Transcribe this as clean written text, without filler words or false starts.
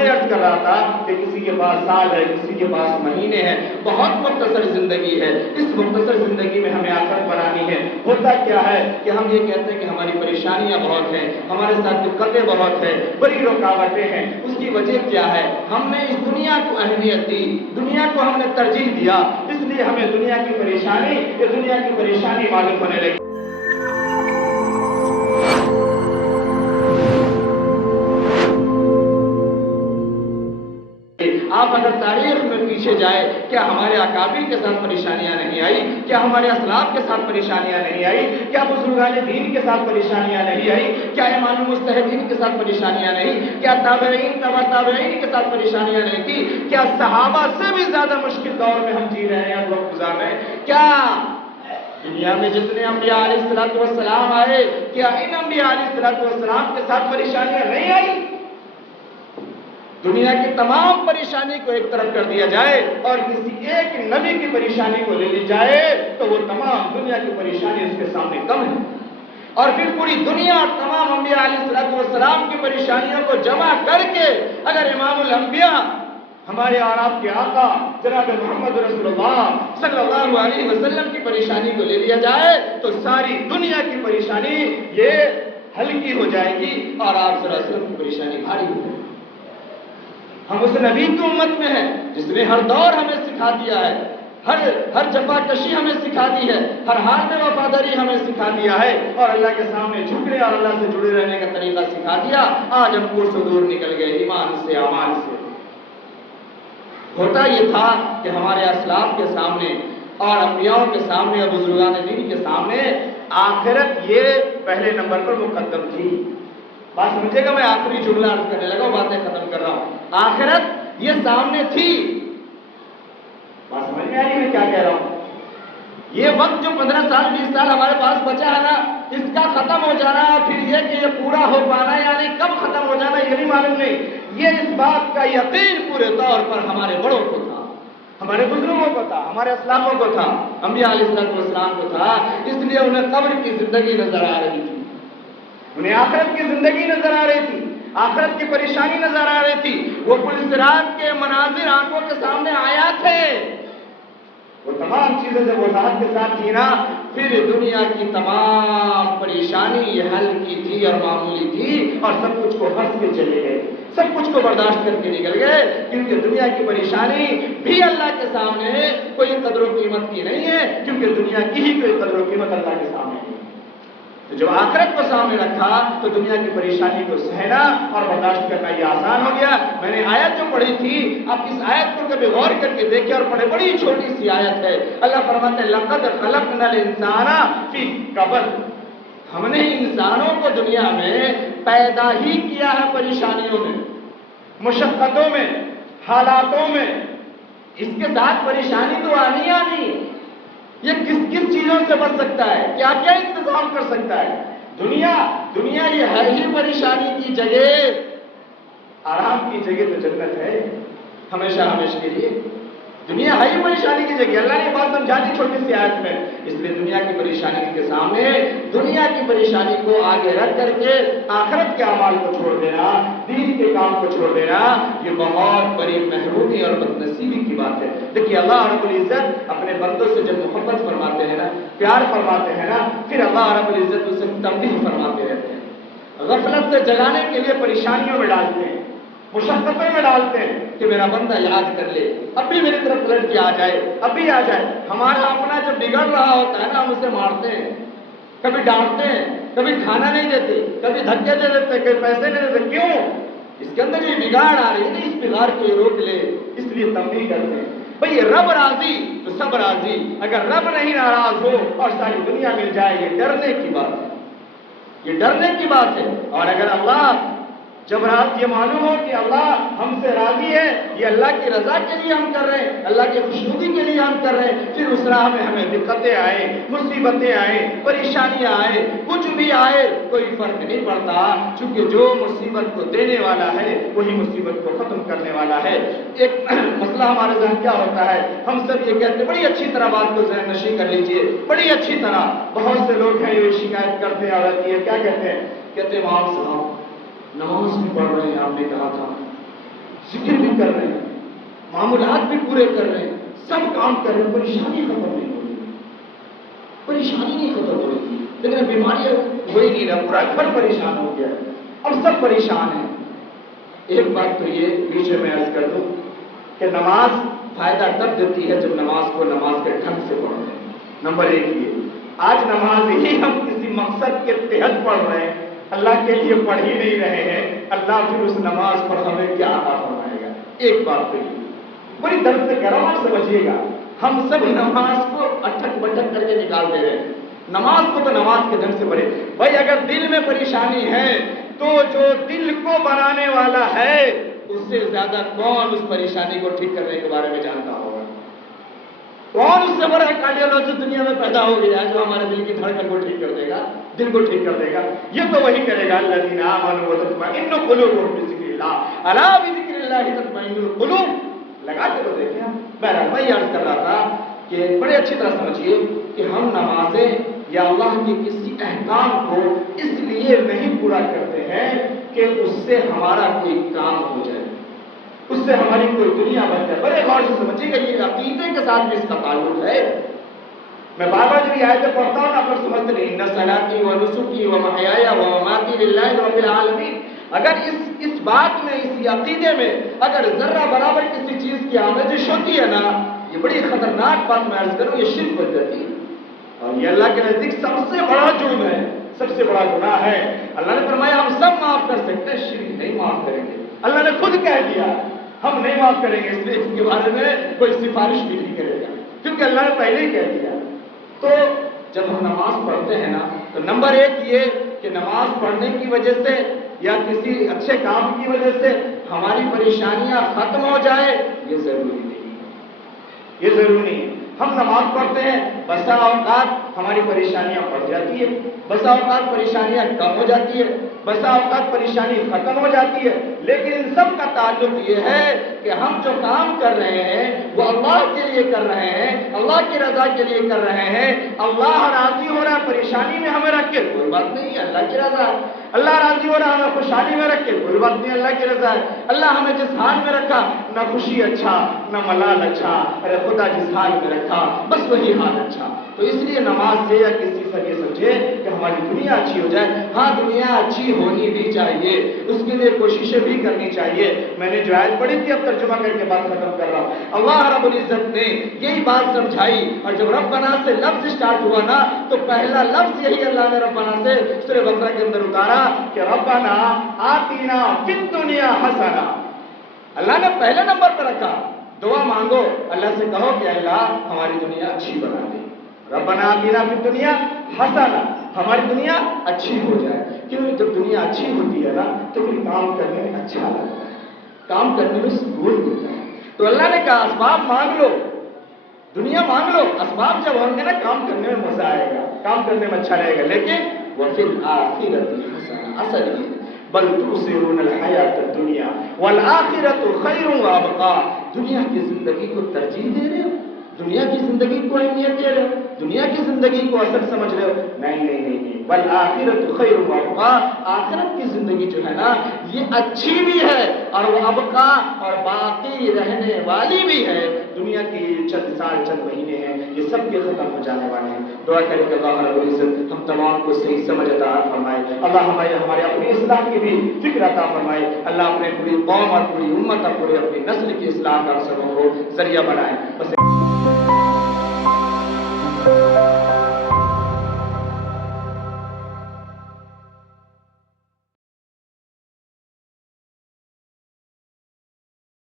میں عرض کر رہا تھا کہ کسی کے پاس سال ہے، کسی کے پاس مہینے ہیں، بہت مختصر زندگی ہے، اس مختصر زندگی میں ہمیں آخرت بنانی ہے۔ ہوتا کیا ہے کہ ہم یہ کہتے ہیں کہ ہماری پریشانیاں بہت ہیں، ہمارے ساتھ دقتیں بہت ہیں، بڑی رکاوٹیں ہیں۔ اس کی وجہ کیا ہے؟ ہم نے اس دنیا کو اہمیت دی، دنیا کو ہم نے ترجیح دیا، اس لیے ہمیں دنیا کی پریشانی معلوم ہونے لگی۔ آپ اگر تاریخ میں پیچھے جائے، کیا ہمارے اکابر کے ساتھ پریشانیاں نہیں آئی؟ کیا ہمارے اسلاف کے ساتھ پریشانیاں نہیں آئی؟ کیا بزرگان دین کے ساتھ پریشانیاں نہیں آئی؟ کیا امام المجتہدین کے ساتھ پریشانیاں نہیں؟ کیا تابعین تبع تابعین کے ساتھ پریشانیاں نہیں تھی؟ کیا صحابہ سے بھی زیادہ مشکل دور میں ہم جی رہے ہیں، وقت گزار رہے ہیں؟ کیا دنیا میں جتنے انبیاء علیہ الصلوۃ والسلام آئے، کیا ان انبیاء علیہ الصلوۃ والسلام کے ساتھ پریشانیاں نہیں آئی؟ دنیا کی تمام پریشانی کو ایک طرف کر دیا جائے اور کسی ایک نبی کی پریشانی کو لے لی جائے تو وہ تمام دنیا کی پریشانی اس کے سامنے کم ہے۔ اور پھر پوری دنیا اور تمام انبیاء علیہ الصلوۃ والسلام کی پریشانیوں کو جمع کر کے اگر امام الانبیاء ہمارے اور آپ کے آقا جناب محمد رسول اللہ صلی اللہ علیہ وسلم کی پریشانی کو لے لیا جائے تو ساری دنیا کی پریشانی یہ ہلکی ہو جائے گی اور آپ صلی اللہ علیہ وسلم کی پریشانی بھاری ہو جائے گی۔ ہم اس نبی کی امت میں ہیں جس نے ہر دور ہمیں سکھا دیا ہے، ہر جفا کشی ہمیں سکھا دی ہے، ہر حال میں وفاداری ہمیں سکھا دیا ہے اور اللہ کے سامنے جھکنے اور اللہ سے جڑے رہنے کا طریقہ سکھا دیا۔ آج ہم کو سے دور نکل گئے ایمان سے، اعمال سے۔ ہوتا یہ تھا کہ ہمارے اسلاف کے سامنے اور انبیاء کے سامنے اور بزرگان دین کے سامنے آخرت یہ پہلے نمبر پر مقدم تھی۔ بات سمجھے گا، میں آخری جملہ عرض کرنے لگا، باتیں ختم کر رہا ہوں۔ آخرت یہ سامنے تھی، بات سمجھ میں آ رہی میں کیا کہہ رہا ہوں؟ یہ وقت جو 15 سال 20 سال ہمارے پاس بچا ہے نا، اس کا ختم ہو جانا، پھر یہ کہ یہ پورا ہو پانا یعنی کب ختم ہو جانا یہ بھی معلوم نہیں۔ یہ اس بات کا یقین پورے طور پر ہمارے بڑوں کو تھا، ہمارے بزرگوں کو تھا، ہمارے اسلافوں کو تھا، انبیاء علیہ السلام کو تھا، اس لیے انہیں قبر کی زندگی نظر آ رہی تھی، انہیں آخرت کی زندگی نظر آ رہی تھی، آخرت کی پریشانی نظر آ رہی تھی۔ وہ پل صراط کے مناظر آنکھوں کے سامنے آیا تھے، وہ تمام چیزیں جب وضاحت کے ساتھ تھی نا، پھر دنیا کی تمام پریشانی یہ حل کی تھی اور معمولی تھی اور سب کچھ کو ہنس کے چلے گئے، سب کچھ کو برداشت کر کے نکل گئے، کیونکہ دنیا کی پریشانی بھی اللہ کے سامنے کوئی قدر و قیمت کی نہیں ہے، کیونکہ دنیا کی ہی کوئی قدر و قیمت اللہ کے سامنے نہیں ہے۔ تو جب آخرت کو سامنے رکھا تو دنیا کی پریشانی کو سہنا اور برداشت کرنا یہ آسان ہو گیا۔ میں نے آیت جو پڑھی تھی، آپ اس آیت کو کبھی غور کر کے دیکھیں اور پڑھے، بڑی چھوٹی سی آیت ہے۔ اللہ فرماتے ہیں لَقَدْ خَلَقْنَا الْإِنسَانَ فِي كَبَدٍ، ہم نے انسانوں کو دنیا میں پیدا ہی کیا ہے پریشانیوں میں، مشقتوں میں، حالاتوں میں۔ اس کے ساتھ پریشانی تو آنی آنی، یہ کس کس چیزوں سے بچ سکتا ہے، کیا کیا انتظام کر سکتا ہے؟ دنیا یہ ہے ہی پریشانی کی جگہ، آرام کی جگہ تو جنت ہے ہمیشہ ہمیشہ کے لیے۔ دنیا ہے ہی پریشانی کی جگہ، اللہ نے بات سمجھا دی چھوٹی سی آیت میں۔ اس لیے دنیا کی پریشانی کے سامنے دنیا کی پریشانی کو آگے رکھ کر کے آخرت کے اعمال کو چھوڑ دینا، دین کے کام کو چھوڑ دینا، یہ بہت بڑی محرومی اور بدنصیبی کی بات ہے۔ دیکھیے اللہ رب العزت اپنے بندوں سے جب محبت فرماتے ہیں نا، پیار فرماتے ہیں نا، پھر اللہ رب العزت اسے تنبیہ فرماتے رہتے ہیں، غفلت سے جگانے کے لیے پریشانیوں میں ڈالتے ہیں، مشقتوں میں ڈالتے ہیں کہ میرا بندہ یاد کر لے، اب بھی میری طرف پلٹ کے آ جائے، اب بھی آ جائے۔ ہمارا اپنا جب بگڑ رہا ہوتا ہے نا، ہم اسے مارتے ہیں، کبھی ڈانٹتے ہیں، کبھی کھانا نہیں دیتے، کبھی دھکے دے دیتے، کبھی پیسے نہیں دیتے۔ کیوں؟ اس کے اندر یہ بگاڑ آ رہی ہے نا، اس بگاڑ کو یہ روک لے، اس لیے تنبیہ کرتے ہیں۔ بھئی رب راضی تو سب راضی، اگر رب نہیں ناراض ہو اور ساری دنیا مل جائے، یہ ڈرنے کی بات ہے، یہ ڈرنے کی بات ہے۔ اور اگر اللہ جب رات یہ معلوم ہو کہ اللہ ہم سے راضی ہے، یہ اللہ کی رضا کے لیے ہم کر رہے ہیں، اللہ کی خوشنودی کے لیے ہم کر رہے ہیں، پھر اس راہ میں ہمیں دقتیں آئے، مصیبتیں آئے، پریشانیاں آئے، کچھ بھی آئے، کوئی فرق نہیں پڑتا، چونکہ جو مصیبت کو دینے والا ہے وہی مصیبت کو ختم کرنے والا ہے۔ ایک مسئلہ ہمارے ذہن کیا ہوتا ہے، ہم سب یہ کہتے ہیں، بڑی اچھی طرح بات کو ذہن نشین کر لیجئے، بڑی اچھی طرح۔ بہت سے لوگ ہیں یہ شکایت کرتے ہیں اور کیا کہتے ہیں، کہتے ہیں امام صاحب نماز بھی پڑھ رہے ہیں، آپ نے کہا تھا کر رہے ہیں, معمولات بھی پورے کر رہے ہیں, سب کام کر رہے ہیں, پریشانی ختم نہیں ہو رہی, پریشانی نہیں ختم ہو رہی تھی, لیکن بیماری ہو ہی نہیں رہا, پورا گھر پریشان ہو گیا, اب سب پریشان ہیں. ایک بات تو یہ بیچ میں عرض کر دوں کہ نماز فائدہ تب دیتی ہے جب نماز کو نماز کے ڈھنگ سے پڑھتے ہیں. نمبر ایک یہ, آج نماز ہی ہم کسی مقصد کے تحت پڑھ رہے ہیں, اللہ کے لیے پڑھ ہی نہیں رہے ہیں, اللہ پھر اس نماز پر ہمیں کیا عطا فرمائے گا. ایک بات تو یہ بڑی درد سے کہہ رہا ہوں, سمجھیے گا, ہم سب نماز کو اٹھک بٹھک کر کے نکال دے رہے ہیں. نماز کو تو نماز کے ڈھنگ سے پڑھے. بھائی اگر دل میں پریشانی ہے تو جو دل کو بنانے والا ہے اس سے زیادہ کون اس پریشانی کو ٹھیک کرنے کے بارے میں جانتا ہوگا؟ کون اس سے بڑا کارڈیولوجسٹ دنیا میں پیدا ہو گیا جو ہمارے دل کی دھڑکن کو ٹھیک کر دے گا, دل کو ٹھیک کر دے گا؟ یہ تو وہی کرے گا, الذین آمنوا وتطمئن قلوبهم بذکر اللہ الا بذکر اللہ تطمئن القلوب. لگا کے تو دیکھیں. بہرحال میں یہ عرض کر رہا تھا کہ بڑے اچھی طرح سمجھیے کہ ہم نمازیں یا اللہ کے کسی احکام کو اس لیے نہیں پورا کرتے ہیں کہ اس سے ہمارا کوئی کام ہو جائے, اس سے ہماری کوئی دنیا بن جائے. بڑے غور سے سمجھیے گا, یہ عقیدے کے ساتھ بھی اس کا تعلق ہے. میں بار بار جب یہ آیتیں پڑھتا ہوں نا, آپ لوگ سمجھتے نہیں, ان صلاتی و نسکی و محیای و مماتی للہ رب العالمین. اگر اس بات میں, اس عقیدے میں اگر ذرہ برابر کسی چیز کی آمیزش ہوتی ہے نا, یہ بڑی خطرناک بات میں عرض کروں, یہ شرک بن جاتی ہے. اور یہ اللہ کے نزدیک سب سے بڑا جرم ہے, سب سے بڑا گناہ ہے. اللہ نے فرمایا ہم سب معاف کر سکتے ہیں, شرک نہیں معاف کریں گے. اللہ نے خود کہہ دیا ہم نہیں معاف کریں گے, اس لیے اس کے بارے میں کوئی سفارش بھی نہیں کرے گا, کیونکہ اللہ نے پہلے ہی کہہ دیا. تو جب ہم نماز پڑھتے ہیں نا, تو نمبر ایک یہ کہ نماز پڑھنے کی وجہ سے یا کسی اچھے کام کی وجہ سے ہماری پریشانیاں ختم ہو جائے, یہ ضروری نہیں, یہ ضروری نہیں. ہم نماز پڑھتے ہیں, بسا اوقات ہماری پریشانیاں بڑھ جاتی ہے, بسا اوقات پریشانیاں کم ہو جاتی ہے, بسا اوقات پریشانی ختم ہو جاتی ہے. لیکن ان سب کا تعلق یہ ہے کہ ہم جو کام کر رہے ہیں وہ اللہ کے لیے کر رہے ہیں, اللہ کی رضا کے لیے کر رہے ہیں. اللہ راضی ہو رہا ہے پریشانی میں ہمیں رکھ کے, کوئی بات نہیں, اللہ کی رضا ہے. اللہ راضی ہو رہا ہمیں خوشحالی میں رکھ کے, کوئی بات نہیں, اللہ کی رضا ہے. اللہ ہمیں جس حال میں رکھا, نہ خوشی اچھا نہ ملال اچھا, ارے خدا جس حال میں رکھا بس وہی حال اچھا. تو اس لیے نماز سے یا کسی سے یہ سمجھے کہ ہماری دنیا اچھی ہو جائے. ہاں دنیا اچھی ہونی بھی چاہیے, اس کے لیے کوششیں بھی کرنی چاہیے. میں نے جو آیت پڑھی تھی اب ترجمہ کر کے بات ختم کر رہا ہوں. اللہ رب العزت نے یہی بات سمجھائی, اور جب ربنا سے لفظ اسٹارٹ ہوا نا تو پہلا لفظ یہی اللہ نے ربنا سے سورہ بقرہ کے اندر اتارا کہ ربنا آتینا فی الدنیا حسنہ. اللہ نے پہلے نمبر پر رکھا. دعا مانگو, اللہ سے کہو کہ اللہ ہماری دنیا اچھی بنا دے. ربنا آتینا فی الدنیا حسنہ, ہماری دنیا اچھی ہو جائے. کیونکہ جب دنیا اچھی ہوتی ہے نا تو پھر کام کرنے میں اچھا لگتا ہے, کام کرنے میں سکون ملتا ہے. تو اللہ نے کہا اسباب مانگ لو, دنیا مانگ لو, اسباب جب ہوں گے نا کام کرنے میں مزہ آئے گا, کام کرنے میں اچھا رہے گا. لیکن وفی الآخرۃ حسنہ, اصل یہ بل تؤثرون الحیاۃ الدنیا والآخرۃ خیر وابقیٰ. دنیا کی زندگی کو ترجیح دے رہے ہو, دنیا کی زندگی کو اہمیت دے رہے ہو, دنیا کی زندگی کو اصل سمجھ رہے ہو. نہیں نہیں نہیں نہیں, والآخرۃ خیر وابقیٰ, آخرت کی زندگی جو ہے نا یہ اچھی بھی ہے اور وہ ابقیٰ اور باقی رہنے والی بھی ہے. دنیا کی چند سال چند مہینے ہیں, یہ سب کے ختم ہو جانے والے ہیں. دعا کریں کہ اللہ رب العزت ہم تمام کو صحیح سمجھ عطا فرمائے. اللہ ہمارے اپنی اصلاح کی بھی فکر عطا فرمائے. اللہ اپنے پوری قوم اور پوری امت اور پوری اپنی نسل کی اصلاح کا سبب ہو, ذریعہ بنائے. بس